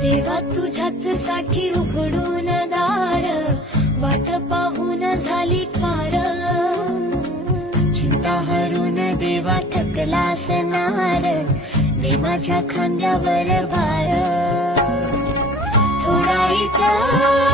देवा तुझ्याच साठी उघडून दार, वाट पाहून झाली ठार. चिंता हरून देवा थकला असणार, दे माझ्या खांद्यावर भार. थोडा इथं